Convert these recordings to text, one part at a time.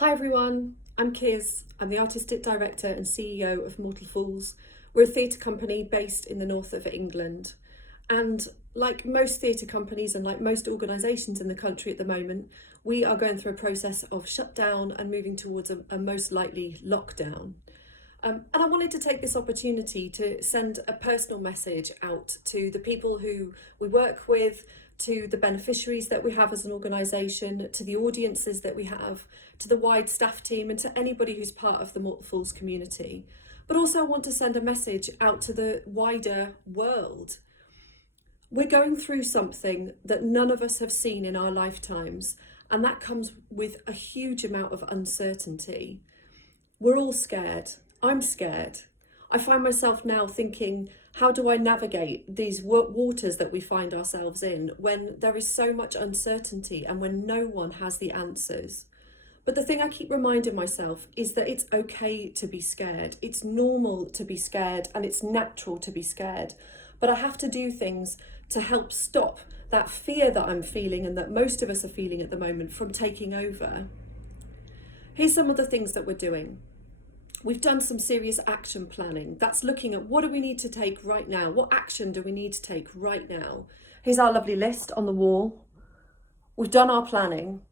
Hi everyone, I'm Kiz. I'm the Artistic Director and CEO of Mortal Fools. We're a theatre company based in the north of England. And like most theatre companies and like most organisations in the country at the moment, we are going through a process of shutdown and moving towards a most likely lockdown. And I wanted to take this opportunity to send a personal message out to the people who we work with, to the beneficiaries that we have as an organisation, to the audiences that we have, to the wide staff team, and to anybody who's part of the Mortal Fools community. But also I want to send a message out to the wider world. We're going through something that none of us have seen in our lifetimes, and that comes with a huge amount of uncertainty. We're all scared. I'm scared. I find myself now thinking, how do I navigate these waters that we find ourselves in when there is so much uncertainty and when no one has the answers? But the thing I keep reminding myself is that it's okay to be scared. It's normal to be scared and it's natural to be scared. But I have to do things to help stop that fear that I'm feeling and that most of us are feeling at the moment from taking over. Here's some of the things that we're doing. We've done some serious action planning. That's looking at what do we need to take right now? What action do we need to take right now? Here's our lovely list on the wall. We've done our planning.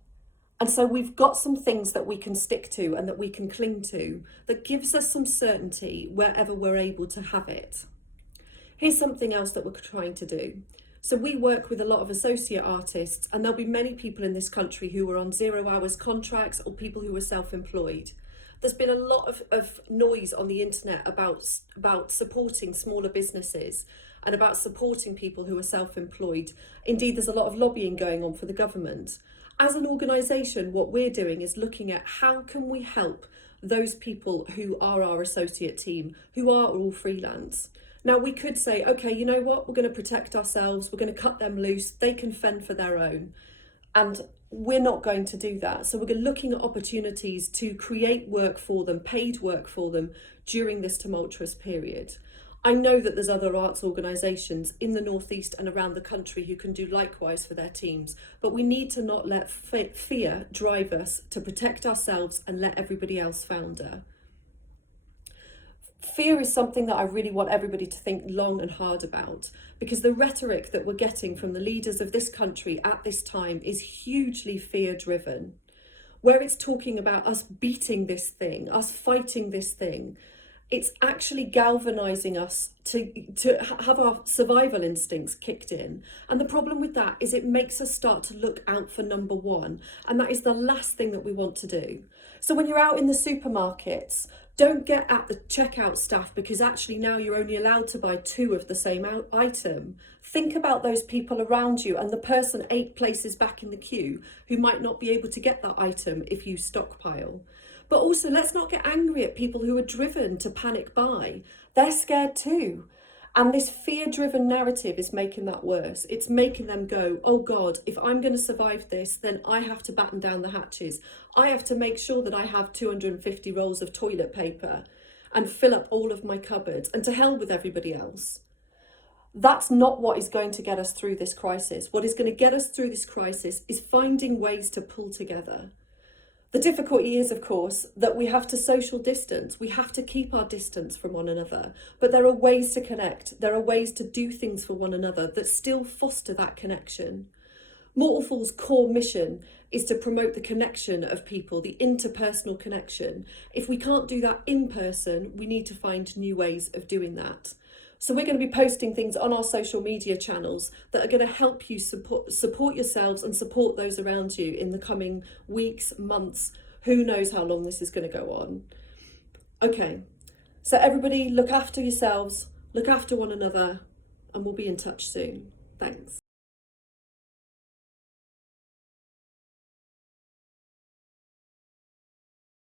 And so we've got some things that we can stick to and that we can cling to that gives us some certainty wherever we're able to have it. Here's something else that we're trying to do. So we work with a lot of associate artists, and there'll be many people in this country who are on 0 hours contracts or people who are self-employed. There's been a lot of noise on the internet about supporting smaller businesses and about supporting people who are self-employed. Indeed, there's a lot of lobbying going on for the government. As an organisation, what we're doing is looking at how can we help those people who are our associate team, who are all freelance. Now, we could say, okay, you know what, we're going to protect ourselves, we're going to cut them loose, they can fend for their own. And we're not going to do that. So we're looking at opportunities to create work for them, paid work for them during this tumultuous period. I know that there's other arts organisations in the northeast and around the country who can do likewise for their teams, but we need to not let fear drive us to protect ourselves and let everybody else founder. Fear is something that I really want everybody to think long and hard about, because the rhetoric that we're getting from the leaders of this country at this time is hugely fear-driven, where it's talking about us beating this thing, us fighting this thing. It's actually galvanising us to have our survival instincts kicked in. And the problem with that is it makes us start to look out for number one. And that is the last thing that we want to do. So when you're out in the supermarkets, don't get at the checkout staff because actually now you're only allowed to buy 2 of the same item. Think about those people around you and the person 8 places back in the queue who might not be able to get that item if you stockpile. But also, let's not get angry at people who are driven to panic buy. They're scared too. And this fear-driven narrative is making that worse. It's making them go, oh God, if I'm going to survive this, then I have to batten down the hatches. I have to make sure that I have 250 rolls of toilet paper and fill up all of my cupboards, and to hell with everybody else. That's not what is going to get us through this crisis. What is going to get us through this crisis is finding ways to pull together. The difficulty is, of course, that we have to social distance. We have to keep our distance from one another. But there are ways to connect. There are ways to do things for one another that still foster that connection. Mortal Fools' core mission is to promote the connection of people, the interpersonal connection. If we can't do that in person, we need to find new ways of doing that. So we're going to be posting things on our social media channels that are going to help you support yourselves and support those around you in the coming weeks, months. Who knows how long this is going to go on. Okay, so everybody look after yourselves, look after one another, and we'll be in touch soon. Thanks.